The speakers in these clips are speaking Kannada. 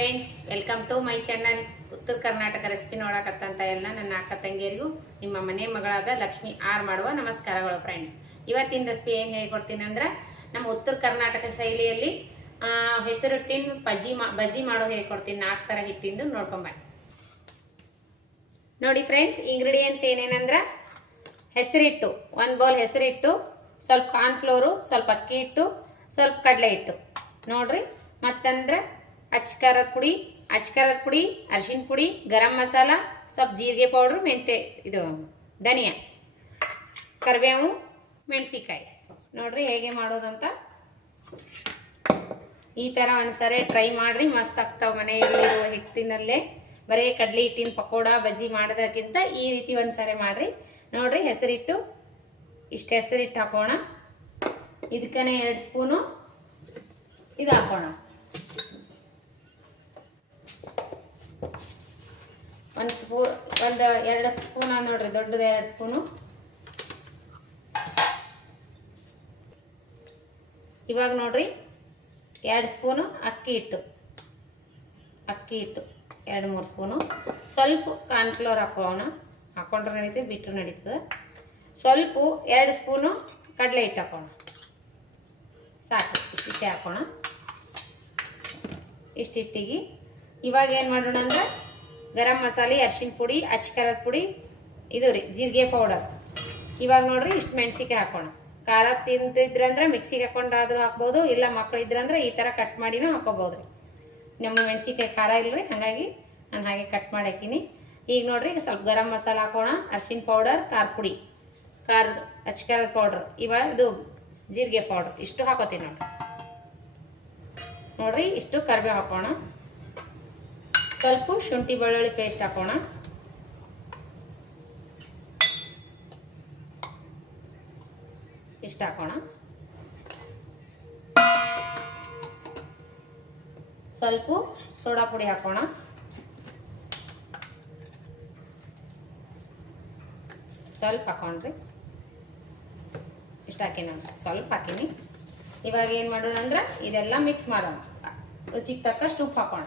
Friends, welcome to my channel. Uttara Karnataka recipe ನೋಡಕತ್ತಂತ ಎಲ್ಲ ನನ್ನ ಅಕ್ಕ ತಂಗಿಯರಿಗೂ ನಿಮ್ಮ ಮನೆ ಮಗಳಾದ ಲಕ್ಷ್ಮಿ ಆರ್ ಮಾಡುವ ನಮಸ್ಕಾರಗಳು. ಫ್ರೆಂಡ್ಸ್, ಇವತ್ತಿನ ರೆಸಿಪಿ ಏನು ಹೇಳ್ಕೊಡ್ತೀನಿ ಅಂದ್ರೆ ನಮ್ಮ ಉತ್ತರ ಕರ್ನಾಟಕ ಶೈಲಿಯಲ್ಲಿ ಹೆಸರಿಟ್ಟಿನ ಬಜ್ಜಿ ಮಾಡೋ ಹೇಳ್ಕೊಡ್ತೀನಿ. 4 ಥರ ಹಿಟ್ಟಿಂದು ನೋಡ್ಕೊಂಬನ್ನಿ. ನೋಡಿ ಫ್ರೆಂಡ್ಸ್, ಇಂಗ್ರೀಡಿಯೆಂಟ್ಸ್ ಏನೇನಂದ್ರೆ ಹೆಸರಿಟ್ಟು 1 ಬೌಲ್ ಹೆಸರಿಟ್ಟು, ಸ್ವಲ್ಪ ಕಾರ್ನ್ಫ್ಲೋರು, ಸ್ವಲ್ಪ ಅಕ್ಕಿ ಹಿಟ್ಟು, ಸ್ವಲ್ಪ ಕಡಲೆ ಹಿಟ್ಟು ನೋಡ್ರಿ. ಮತ್ತಂದ್ರೆ ಅಚ್ಕಾರದ ಪುಡಿ, ಅರಿಶಿನ ಪುಡಿ, ಗರಂ ಮಸಾಲ, ಸ್ವಲ್ಪ ಜೀರಿಗೆ ಪೌಡ್ರು, ಮೆಂತೆ ಇದು ಧನಿಯಾ, ಕರಿಬೇವು, ಮೆಣಸಿಕಾಯಿ. ನೋಡ್ರಿ ಹೇಗೆ ಮಾಡೋದಂತ. ಈ ಥರ ಒಂದ್ಸರಿ ಟ್ರೈ ಮಾಡಿರಿ, ಮಸ್ತ್ ಆಗ್ತಾವೆ. ಮನೆಯಲ್ಲಿರುವ ಹಿಟ್ಟಿನಲ್ಲೇ ಬರೀ ಕಡಲೆ ಹಿಟ್ಟಿನ ಪಕೋಡ ಬಜ್ಜಿ ಮಾಡೋದಕ್ಕಿಂತ ಈ ರೀತಿ ಒಂದ್ಸರಿ ಮಾಡಿರಿ. ನೋಡ್ರಿ, ಹೆಸರಿಟ್ಟು ಇಷ್ಟು ಹೆಸರಿಟ್ಟು ಹಾಕೋಣ. ಇದಕ್ಕನೇ 2 ಸ್ಪೂನು ಇದು ಹಾಕೋಣ. ಒಂದು 2 ಸ್ಪೂನ್ ನೋಡ್ರಿ, ದೊಡ್ಡದು 2 ಸ್ಪೂನು. ಇವಾಗ ನೋಡ್ರಿ 2 ಸ್ಪೂನು ಅಕ್ಕಿ ಹಿಟ್ಟು 2-3 ಸ್ಪೂನು. ಸ್ವಲ್ಪ ಕಾರ್ನ್ಫ್ಲೋರ್ ಹಾಕೊಂಡ್ರೆ ನಡೀತದೆ, ಬಿಟ್ಟರೆ ನಡೀತದೆ. ಸ್ವಲ್ಪ 2 ಸ್ಪೂನು ಕಡಲೆ ಹಿಟ್ಟು ಹಾಕೋಣ. ಸಾಕು, ಇಷ್ಟಿಷ್ಟೇ ಹಾಕೋಣ. ಇಷ್ಟಿಟ್ಟಿಗೆ ಇವಾಗ ಏನು ಮಾಡೋಣ ಅಂದ್ರೆ ಗರಂ ಮಸಾಲೆ, ಅರಿಶಿನ ಪುಡಿ, ಅಚ್ಕಾರದ ಪುಡಿ, ಇದು ರೀ ಜೀರಿಗೆ ಪೌಡರ್. ಇವಾಗ ನೋಡ್ರಿ ಇಷ್ಟು ಮೆಣಸಿಕಾಯಿ ಹಾಕೋಣ. ಖಾರ ತಿಂತಿದ್ರಂದ್ರೆ ಮಿಕ್ಸಿಗೆ ಹಾಕೊಂಡಾದ್ರೂ ಹಾಕ್ಬೋದು, ಇಲ್ಲ ಮಕ್ಕಳು ಇದ್ರಂದ್ರೆ ಈ ಥರ ಕಟ್ ಮಾಡಿನೂ ಹಾಕೋಬೋದು ರೀ. ನಮ್ಮ ಮೆಣಸಿಕಾಯಿ ಖಾರ ಇಲ್ಲರಿ, ಹಾಗಾಗಿ ನಾನು ಹಾಗೆ ಕಟ್ ಮಾಡಿ ಹಾಕೀನಿ. ಈಗ ನೋಡ್ರಿ ಸ್ವಲ್ಪ ಗರಂ ಮಸಾಲ ಹಾಕೋಣ, ಅರಿಶಿನ ಪೌಡರ್, ಖಾರದ ಅಚ್ಕಾರದ ಪೌಡ್ರ್, ಇವಾಗ ಇದು ಜೀರಿಗೆ ಪೌಡ್ರ್, ಇಷ್ಟು ಹಾಕೋತೀನಿ ನೋಡ್ರಿ. ಇಷ್ಟು ಕರಿಬೇವು ಹಾಕೋಣ. ಸ್ವಲ್ಪ ಶುಂಠಿ ಬೆಳ್ಳುಳ್ಳಿ ಪೇಸ್ಟ್ ಹಾಕೋಣ. ಇಷ್ಟು ಹಾಕೋಣ. ಸ್ವಲ್ಪ ಸೋಡಾ ಪುಡಿ ಹಾಕೋಣ. ಸ್ವಲ್ಪ ಹಾಕೊಂಡ್ರಿ, ಇಷ್ಟು ಹಾಕಿ ನಾನು ಸ್ವಲ್ಪ ಹಾಕೀನಿ. ಇವಾಗ ಏನು ಮಾಡೋಣ ಅಂದ್ರೆ ಇದೆಲ್ಲ ಮಿಕ್ಸ್ ಮಾಡೋಣ. ರುಚಿಗೆ ತಕ್ಕಷ್ಟು ಉಪ್ಪು ಹಾಕೋಣ.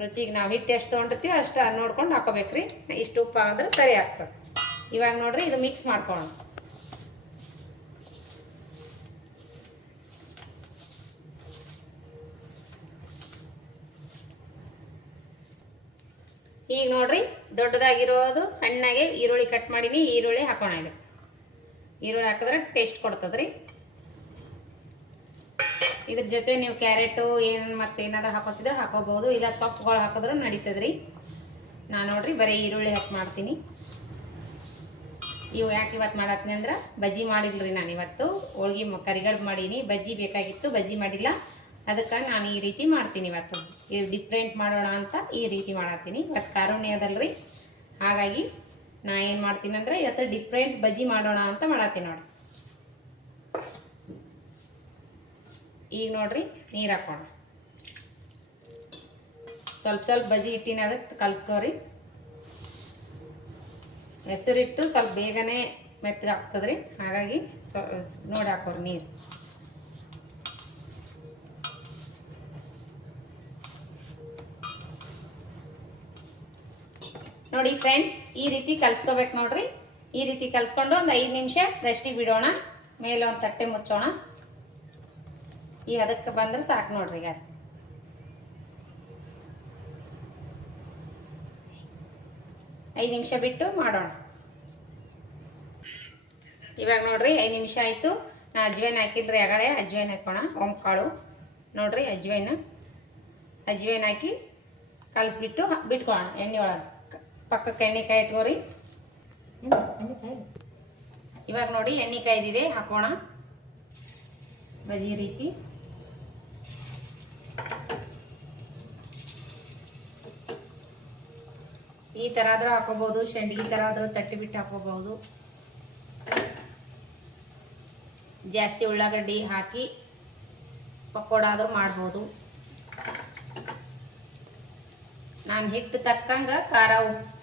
ರುಚಿಗೆ ನಾವು ಹಿಟ್ಟು ಎಷ್ಟು ತೊಗೊಂಡಿರ್ತೀವಿ ಅಷ್ಟು ನೋಡ್ಕೊಂಡು ಹಾಕೋಬೇಕ್ರಿ. ಇಷ್ಟು ಉಪ್ಪು ಹಾಕಿದ್ರೆ ಸರಿ ಆಗ್ತದೆ. ಇವಾಗ ನೋಡ್ರಿ ಇದು ಮಿಕ್ಸ್ ಮಾಡ್ಕೊಳ್ಳೋಣ. ಈಗ ನೋಡ್ರಿ ದೊಡ್ಡದಾಗಿರೋದು ಸಣ್ಣಗೆ ಈರುಳ್ಳಿ ಕಟ್ ಮಾಡೀನಿ. ಈರುಳ್ಳಿ ಹಾಕೋಣ. ಈರುಳ್ಳಿ ಹಾಕಿದ್ರೆ ಟೇಸ್ಟ್ ಕೊಡ್ತದ್ರಿ. ಇದ್ರ ಜೊತೆ ನೀವು ಕ್ಯಾರೆಟು ಏನು ಮತ್ತೇನಾದ್ರು ಹಾಕೋತಿದ್ರೆ ಹಾಕೋಬಹುದು, ಇಲ್ಲ ಸೊಪ್ಪುಗಳು ಹಾಕಿದ್ರೂ ನಡೀತದ್ರಿ. ನಾನು ನೋಡ್ರಿ ಬರೀ ಈರುಳ್ಳಿ ಹಾಕಿ ಮಾಡ್ತೀನಿ. ಇವು ಯಾಕೆ ಇವತ್ತು ಮಾಡತ್ತೀನಿ ಅಂದ್ರೆ ಬಜ್ಜಿ ಮಾಡಿಲ್ರಿ ನಾನು ಇವತ್ತು. ಹೋಳ್ಗಿ ಕರಿಗಡ್ಬು ಮಾಡೀನಿ. ಬಜ್ಜಿ ಬೇಕಾಗಿತ್ತು, ಬಜ್ಜಿ ಮಾಡಿಲ್ಲ. ಅದಕ್ಕೆ ನಾನು ಈ ರೀತಿ ಮಾಡ್ತೀನಿ ಇವತ್ತು. ಇದು ಡಿಫ್ರೆಂಟ್ ಮಾಡೋಣ ಅಂತ ಈ ರೀತಿ ಮಾಡತ್ತೀನಿ. ಇವತ್ತು ಕಾರುಣ್ಯ ಅದಲ್ರಿ, ಹಾಗಾಗಿ ನಾ ಏನು ಮಾಡ್ತೀನಿ ಅಂದ್ರೆ ಇವತ್ತು ಡಿಫ್ರೆಂಟ್ ಬಜ್ಜಿ ಮಾಡೋಣ ಅಂತ ಮಾಡತ್ತೀನಿ ನೋಡಿ. ಈಗ ನೋಡ್ರಿ ನೀರು ಹಾಕೋಣ. ಸ್ವಲ್ಪ ಬಜ್ಜಿ ಹಿಟ್ಟಿನ ಅದಕ್ಕೆ ಕಲಿಸ್ಕೋರಿ. ಹೆಸರಿಟ್ಟು ಸ್ವಲ್ಪ ಬೇಗನೆ ಮೆತ್ತಗೆ ಆಗ್ತದ್ರಿ, ಹಾಗಾಗಿ ನೋಡಿ ಹಾಕೋರಿ ನೀರು. ನೋಡಿ ಫ್ರೆಂಡ್ಸ್, ಈ ರೀತಿ ಕಲಿಸ್ಕೋಬೇಕು ನೋಡ್ರಿ. ಈ ರೀತಿ ಕಲಿಸ್ಕೊಂಡು ಒಂದು 5 ನಿಮಿಷ ರೆಸ್ಟಿಗೆ ಬಿಡೋಣ. ಮೇಲೆ ಒಂದು ತಟ್ಟೆ ಮುಚ್ಚೋಣ. ಈ ಅದಕ್ಕೆ ಬಂದ್ರೆ ಸಾಕು ನೋಡ್ರಿ. ಈಗ 5 ನಿಮಿಷ ಬಿಟ್ಟು ಮಾಡೋಣ. ಇವಾಗ ನೋಡ್ರಿ 5 ನಿಮಿಷ ಆಯಿತು. ನಾ ಅಜ್ವೈನ್ ಹಾಕಿದ್ರಿ, ಆಗಲೇ ಅಜ್ವೈನ್ ಹಾಕೋಣ. ಕಾಳು ನೋಡ್ರಿ, ಅಜ್ವೈನ್ ಹಾಕಿ ಕಲಿಸ್ಬಿಟ್ಟು ಬಿಟ್ಕೊಳ್ಳೋಣ ಎಣ್ಣೆ ಒಳಗೆ. ಪಕ್ಕಕ್ಕೆ ಎಣ್ಣೆ ಕಾಯಿ ಇಟ್ಕೋರಿ. ಇವಾಗ ನೋಡಿ ಎಣ್ಣೆ ಕಾಯ್ದಿದೆ, ಹಾಕೋಣ ಬಜ್ಜಿ ರೀತಿ. ಈ ಥರ ಆದ್ರೂ ಹಾಕೋಬಹುದು, ಶಂಡಿಗೆ ಥರ ಆದ್ರೂ ತಟ್ಟಿ ಬಿಟ್ಟು ಹಾಕೋಬಹುದು. ಜಾಸ್ತಿ ಉಳ್ಳಾಗಡ್ಡಿ ಹಾಕಿ ಪಕೋಡ ಆದ್ರೂ ಮಾಡ್ಬೋದು. ನಾನು ಹಿಟ್ಟು ತಕ್ಕಂಗೆ ಖಾರ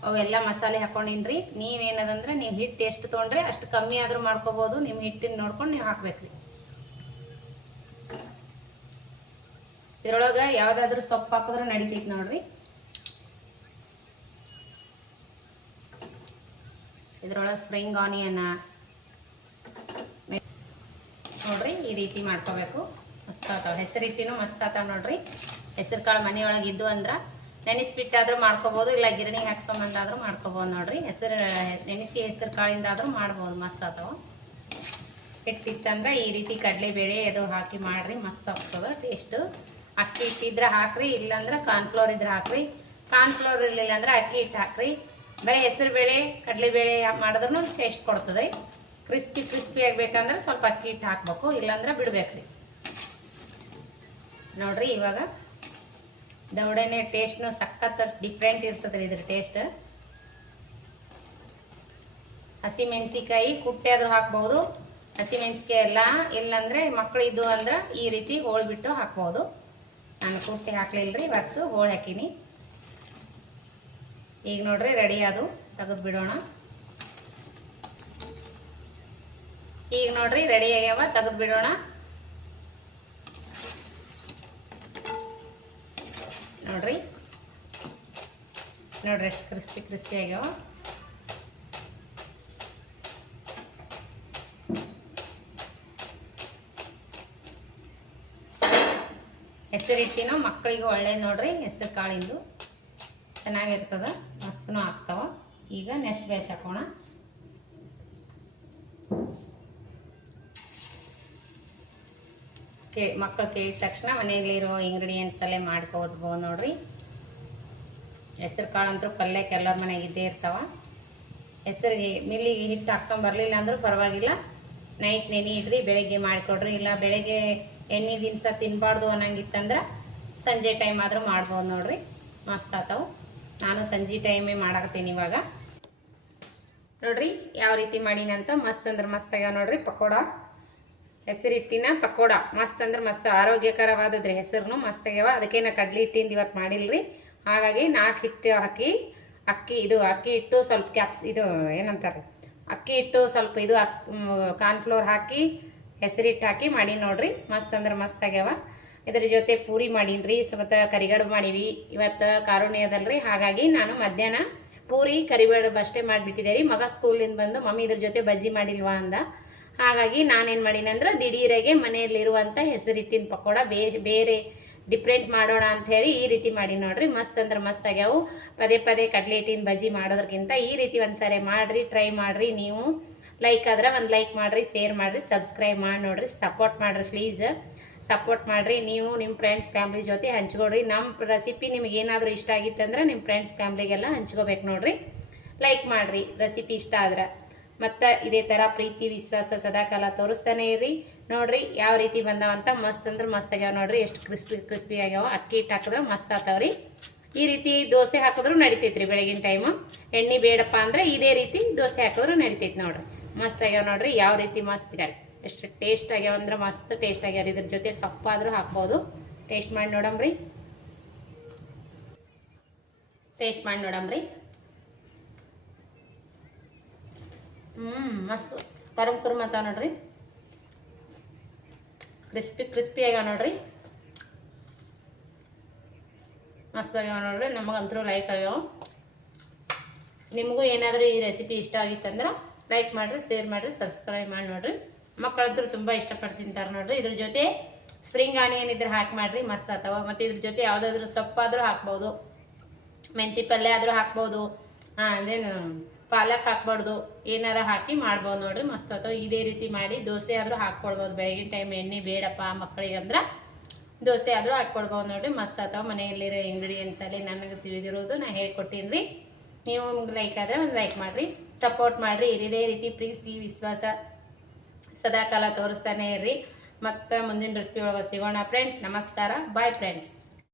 ಅವೆಲ್ಲ ಮಸಾಲೆ ಹಾಕೊಂಡಿನ್ರಿ. ನೀವೇನದಂದ್ರೆ ನೀವು ಹಿಟ್ಟು ಎಷ್ಟು ತೊಗೊಂಡ್ರೆ ಅಷ್ಟು ಕಮ್ಮಿ ಆದರೂ ಮಾಡ್ಕೋಬೋದು. ನಿಮ್ಮ ಹಿಟ್ಟಿನ ನೋಡ್ಕೊಂಡು ನೀವು ಹಾಕ್ಬೇಕ್ರಿ. ಇದ್ರೊಳಗೆ ಯಾವುದಾದ್ರೂ ಸೊಪ್ಪು ಹಾಕಿದ್ರೂ ನಡಿತೈತಿ ನೋಡ್ರಿ. ಇದ್ರೊಳಗೆ ಸ್ಪ್ರಿಂಗ್ ಆನಿಯನ್ ನೋಡ್ರಿ ಈ ರೀತಿ ಮಾಡ್ಕೋಬೇಕು. ಮಸ್ತ್ ಆತಾವ. ಹೆಸರು ಹಿಟ್ಟಿನೂ ಮಸ್ತ್ ಆತಾವ ನೋಡ್ರಿ. ಹೆಸರು ಕಾಳು ಮನೆಯೊಳಗೆ ಇದ್ದು ಅಂದ್ರೆ ನೆನೆಸ್ಬಿಟ್ಟಾದ್ರೂ ಮಾಡ್ಕೋಬೋದು, ಇಲ್ಲ ಗಿರಣಿಗೆ ಹಾಕ್ಸೋಮಂತಾದ್ರೂ ಮಾಡ್ಕೋಬೋದು ನೋಡ್ರಿ. ನೆನೆಸಿ ಹೆಸರು ಕಾಳಿಂದ ಆದ್ರೂ ಮಾಡ್ಬೋದು. ಮಸ್ತ್ ಆತಾವ. ಹಿಟ್ಟಿತ್ತಂದ್ರೆ ಈ ರೀತಿ ಕಡಲೆಬೇಳೆ ಅದು ಹಾಕಿ ಮಾಡ್ರಿ, ಮಸ್ತ್ ಆಗ್ತದ ಟೇಸ್ಟ್. ಅಕ್ಕಿ ಹಿಟ್ಟಿದ್ರೆ ಹಾಕ್ರಿ, ಇಲ್ಲಾಂದ್ರೆ ಕಾರ್ನ್ಫ್ಲೋರ್ ಇದ್ರೆ ಹಾಕ್ರಿ. ಕಾರ್ನ್ಫ್ಲೋರ್ ಇರಲಿಲ್ಲ ಅಂದ್ರೆ ಅಕ್ಕಿ ಹಿಟ್ಟು ಹಾಕ್ರಿ. ಬರೀ ಹೆಸರು ಬೇಳೆ ಕಡಲೆಬೇಳೆ ಮಾಡಿದ್ರೂ ಟೇಸ್ಟ್ ಕೊಡ್ತದೆ. ಕ್ರಿಸ್ಪಿ ಆಗಬೇಕಂದ್ರೆ ಸ್ವಲ್ಪ ಅಕ್ಕಿ ಹಿಟ್ಟು ಹಾಕ್ಬೇಕು, ಇಲ್ಲಾಂದ್ರೆ ಬಿಡ್ಬೇಕ್ರಿ ನೋಡ್ರಿ. ಇವಾಗ ದವಡೆನೆ ಟೇಸ್ಟ್ನು ಸಖತ್ ಡಿಫ್ರೆಂಟ್ ಇರ್ತದ್ರಿ ಇದ್ರ ಟೇಸ್ಟ್. ಹಸಿ ಮೆಣಸಿಕಾಯಿ ಕುಟ್ಟಿ ಆದ್ರೂ ಹಾಕ್ಬೋದು, ಹಸಿ ಮೆಣಸಿಕಾಯಿ ಎಲ್ಲ. ಇಲ್ಲಾಂದ್ರೆ ಮಕ್ಕಳು ಇದ್ದು ಅಂದ್ರೆ ಈ ರೀತಿ ಹೋಳ್ಬಿಟ್ಟು ಹಾಕ್ಬೋದು. ನಾನು ಕುಟ್ಟಿ ಹಾಕ್ಲಿಲ್ರಿ, ಇವತ್ತು ಹೋಳು ಹಾಕೀನಿ. ಈಗ ನೋಡ್ರಿ ರೆಡಿ ಅದು, ತೆಗೆದು ಬಿಡೋಣ. ಈಗ ನೋಡ್ರಿ ರೆಡಿ ಆಗ್ಯಾವ, ತೆಗೆದು ಬಿಡೋಣ. ನೋಡ್ರಿ ಎಷ್ಟು ಕ್ರಿಸ್ಪಿ ಆಗ್ಯಾವ. ಹೆಸರು ಹಿಟ್ಟಿನೂ ಮಕ್ಕಳಿಗೆ ಒಳ್ಳೇದು ನೋಡ್ರಿ. ಹೆಸರು ಕಾಳಿಂದು ಚೆನ್ನಾಗಿರ್ತದ, ಮಸ್ತನೂ ಆಗ್ತಾವ. ಈಗ ನೆಕ್ಸ್ಟ್ ಬ್ಯಾಚ್ ಹಾಕೋಣ. ಮಕ್ಕಳು ಕೇಳಿದ ತಕ್ಷಣ ಮನೆಯಲ್ಲಿರೋ ಇಂಗ್ರೀಡಿಯೆಂಟ್ಸ್ ಅಲ್ಲೇ ಮಾಡ್ಕೊಡ್ಬೋದು ನೋಡ್ರಿ. ಹೆಸರು ಕಾಳಂತೂ ಪಲ್ಯಕ್ಕೆ ಎಲ್ಲರ ಮನೆಗೆ ಇದ್ದೇ ಇರ್ತಾವ. ಹೆಸರಿಗೆ ಮಿಲ್ಲಿಗೆ ಹಿಟ್ಟು ಹಾಕ್ಸ್ಕೊಂಡ್ ಬರಲಿಲ್ಲ ಅಂದ್ರೂ ಪರವಾಗಿಲ್ಲ, ನೈಟ್ ನೆನೆ ಇಡ್ರಿ, ಬೆಳಗ್ಗೆ ಮಾಡಿಕೊಡ್ರಿ. ಇಲ್ಲ ಬೆಳಗ್ಗೆ ಎಣ್ಣೆ ದಿನಸ ತಿನ್ನಬಾರ್ದು ಅನ್ನಂಗಿತ್ತಂದ್ರೆ ಸಂಜೆ ಟೈಮ್ ಆದರೂ ಮಾಡ್ಬೋದು ನೋಡ್ರಿ. ಮಸ್ತ್ ಆತಾವು. ನಾನು ಸಂಜೆ ಟೈಮೇ ಮಾಡಾಕತ್ತೀನಿ ಇವಾಗ. ನೋಡ್ರಿ ಯಾವ ರೀತಿ ಮಾಡೀನಂತ. ಮಸ್ತ್ ಅಂದ್ರೆ ಮಸ್ತ್ ಆಗ್ಯಾವ ನೋಡ್ರಿ ಪಕೋಡ. ಹೆಸರು ಹಿಟ್ಟಿನ ಪಕೋಡ ಮಸ್ತ್ ಅಂದ್ರೆ ಮಸ್ತ್ ಆರೋಗ್ಯಕರವಾದದ್ರಿ. ಹೆಸರು ಮಸ್ತ್ ಆಗ್ಯಾವ. ಅದಕ್ಕೆ ನಾ ಕಡ್ಲಿ ಹಿಟ್ಟಿಂದ ಇವತ್ತು ಮಾಡಿಲ್ರಿ. ಹಾಗಾಗಿ 4 ಹಿಟ್ಟು ಹಾಕಿ ಅಕ್ಕಿ ಹಿಟ್ಟು ಸ್ವಲ್ಪ ಇದು ಏನಂತಾರೆ, ಅಕ್ಕಿ ಹಿಟ್ಟು ಸ್ವಲ್ಪ ಇದು ಕಾರ್ನ್ಫ್ಲೋರ್ ಹಾಕಿ ಹೆಸರು ಹಿಟ್ಟು ಹಾಕಿ ಮಾಡಿ ನೋಡ್ರಿ. ಮಸ್ತ್ ಅಂದ್ರೆ ಮಸ್ತ್ ಆಗ್ಯಾವ. ಇದ್ರ ಜೊತೆ ಪೂರಿ ಮಾಡೀನ್ರಿ, ಸ್ವಲ್ಪ ಕರಿಗಡುಬು ಮಾಡೀವಿ. ಇವತ್ತು ಕಾರುಣ್ಯ ಅದಲ್ರಿ, ಹಾಗಾಗಿ ನಾನು ಮಧ್ಯಾಹ್ನ ಪೂರಿ ಕರಿಗಡುಬು ಅಷ್ಟೇ ಮಾಡಿಬಿಟ್ಟಿದ್ದೆ ರೀ. ಮಗ ಸ್ಕೂಲಿಂದ ಬಂದು ಮಮ್ಮಿ ಇದ್ರ ಜೊತೆ ಬಜ್ಜಿ ಮಾಡಿಲ್ವಾ ಅಂದ. ಹಾಗಾಗಿ ನಾನೇನು ಮಾಡೀನಂದ್ರೆ ದಿಢೀರಾಗೆ ಮನೆಯಲ್ಲಿರುವಂಥ ಹೆಸರು ಹಿಟ್ಟಿನ ಪಕೋಡ ಬೇರೆ ಡಿಫ್ರೆಂಟ್ ಮಾಡೋಣ ಅಂಥೇಳಿ ಈ ರೀತಿ ಮಾಡಿ ನೋಡ್ರಿ. ಮಸ್ತ್ ಅಂದ್ರೆ ಮಸ್ತ್ ಆಗ್ಯಾವು. ಪದೇ ಪದೇ ಕಡಲೆ ಹಿಟ್ಟಿನ ಬಜ್ಜಿ ಮಾಡೋದ್ರಕ್ಕಿಂತ ಈ ರೀತಿ ಒಂದ್ಸರಿ ಮಾಡಿರಿ, ಟ್ರೈ ಮಾಡಿರಿ. ನೀವು ಲೈಕ್ ಆದ್ರೆ ಒಂದು ಲೈಕ್ ಮಾಡಿರಿ, ಶೇರ್ ಮಾಡಿರಿ, ಸಬ್ಸ್ಕ್ರೈಬ್ ಮಾಡಿ ನೋಡ್ರಿ, ಸಪೋರ್ಟ್ ಮಾಡಿರಿ. ಪ್ಲೀಸ್ ಸಪೋರ್ಟ್ ಮಾಡಿರಿ. ನೀವು ನಿಮ್ಮ ಫ್ರೆಂಡ್ಸ್ ಫ್ಯಾಮ್ಲಿ ಜೊತೆ ಹಂಚ್ಕೊಡ್ರಿ. ನಮ್ಮ ರೆಸಿಪಿ ನಿಮ್ಗೆ ಏನಾದರೂ ಇಷ್ಟ ಆಗಿತ್ತಂದ್ರೆ ನಿಮ್ಮ ಫ್ರೆಂಡ್ಸ್ ಫ್ಯಾಮ್ಲಿಗೆಲ್ಲ ಹಂಚ್ಕೋಬೇಕು ನೋಡ್ರಿ. ಲೈಕ್ ಮಾಡಿರಿ ರೆಸಿಪಿ ಇಷ್ಟ ಆದ್ರೆ. ಮತ್ತು ಇದೇ ಥರ ಪ್ರೀತಿ ವಿಶ್ವಾಸ ಸದಾಕಾಲ ತೋರಿಸ್ತಾನೆ ಇರ್ರಿ. ನೋಡ್ರಿ ಯಾವ ರೀತಿ ಬಂದಾವಂತ. ಮಸ್ತ್ ಅಂದ್ರೆ ಮಸ್ತ್ ಆಗ್ಯಾವ ನೋಡ್ರಿ. ಎಷ್ಟು ಕ್ರಿಸ್ಪಿ ಆಗ್ಯಾವ. ಅಕ್ಕಿ ಹಿಟ್ಟು ಹಾಕಿದ್ರೆ ಮಸ್ತ್ ಆಗ್ತಾವ್ರಿ. ಈ ರೀತಿ ದೋಸೆ ಹಾಕಿದ್ರು ನಡಿತೈತ್ರಿ ಬೆಳಗಿನ ಟೈಮು. ಎಣ್ಣೆ ಬೇಡಪ್ಪ ಅಂದ್ರೆ ಇದೇ ರೀತಿ ದೋಸೆ ಹಾಕಿದ್ರು ನಡಿತೈತಿ ನೋಡ್ರಿ. ಮಸ್ತ್ ಆಗ್ಯಾವ ನೋಡ್ರಿ. ಯಾವ ರೀತಿ ಮಸ್ತ್ ಆಗ್ಯಾವ, ಎಷ್ಟು ಟೇಸ್ಟ್ ಆಗ್ಯಾವ ಅಂದ್ರೆ ಮಸ್ತ್ ಟೇಸ್ಟ್ ಆಗ್ಯಾವ. ಇದ್ರ ಜೊತೆ ಸೊಪ್ಪಾದ್ರೂ ಹಾಕ್ಬೋದು. ಟೇಸ್ಟ್ ಮಾಡಿ ನೋಡಮ್ರಿ. ಮಸ್ತ್ ಕರುಮ್ ಅಂತ ನೋಡ್ರಿ. ಕ್ರಿಸ್ಪಿ ಆಗ್ಯಾವ ನೋಡ್ರಿ. ಮಸ್ತ್ ಆಗ್ಯಾವ ನೋಡ್ರಿ. ನಮಗಂತೂ ಲೈಕ್ ಆಗ್ಯಾವ. ನಿಮಗೂ ಏನಾದರೂ ಈ ರೆಸಿಪಿ ಇಷ್ಟ ಆಗಿತ್ತಂದ್ರೆ ಲೈಕ್ ಮಾಡಿರಿ, ಶೇರ್ ಮಾಡಿರಿ, ಸಬ್ಸ್ಕ್ರೈಬ್ ಮಾಡಿ ನೋಡ್ರಿ. ಮಕ್ಕಳಂತೂ ತುಂಬ ಇಷ್ಟಪಟ್ಟು ತಿಂತಾರೆ ನೋಡ್ರಿ. ಇದ್ರ ಜೊತೆ ಸ್ಪ್ರಿಂಗ್ ಆನಿಯನ್ ಇದ್ರೆ ಹಾಕಿ ಮಾಡ್ರಿ, ಮಸ್ತ್ ಆಗ್ತಾವ. ಮತ್ತು ಇದ್ರ ಜೊತೆ ಯಾವುದಾದ್ರೂ ಸೊಪ್ಪಾದರೂ ಹಾಕ್ಬೋದು, ಮೆಂತಿ ಪಲ್ಯ ಆದರೂ ಹಾಕ್ಬೋದು, ಅದೇನು ಪಾಲಕ್ ಹಾಕ್ಬಾರ್ದು, ಏನಾರ ಹಾಕಿ ಮಾಡ್ಬೋದು ನೋಡ್ರಿ. ಮಸ್ತ್ ಆಗ್ತಾವ. ಇದೇ ರೀತಿ ಮಾಡಿ ದೋಸೆ ಆದರೂ ಹಾಕ್ಕೊಡ್ಬೋದು. ಬೆಳಗಿನ ಟೈಮ್ ಎಣ್ಣೆ ಬೇಡಪ್ಪ ಮಕ್ಕಳಿಗೆ ಅಂದ್ರೆ ದೋಸೆ ಆದರೂ ಹಾಕ್ಕೊಡ್ಬೋದು ನೋಡ್ರಿ. ಮಸ್ತ್ ಆಗ್ತಾವ. ಮನೆಯಲ್ಲಿರೋ ಇಂಗ್ರೀಡಿಯೆಂಟ್ಸ್ ಅಲ್ಲಿ ನನಗೆ ತಿಳಿದಿರೋದು ನಾ ಹೇಳ್ಕೊಟ್ಟೀನಿ ರೀ. ನೀವು ನಿಮ್ಗೆ ಲೈಕ್ ಆದರೆ ಒಂದು ಲೈಕ್ ಮಾಡಿರಿ, ಸಪೋರ್ಟ್ ಮಾಡಿರಿ. ಇದೇ ರೀತಿ ಪ್ರೀತಿ ವಿಶ್ವಾಸ ಸದಾಕಾಲ ತೋರಿಸ್ತಾನೆ ಇರ್ರಿ. ಮತ್ತು ಮುಂದಿನ ರೆಸಿಪಿ ಒಳಗೆ ಸಿಗೋಣ ಫ್ರೆಂಡ್ಸ್. ನಮಸ್ಕಾರ, ಬಾಯ್ ಫ್ರೆಂಡ್ಸ್.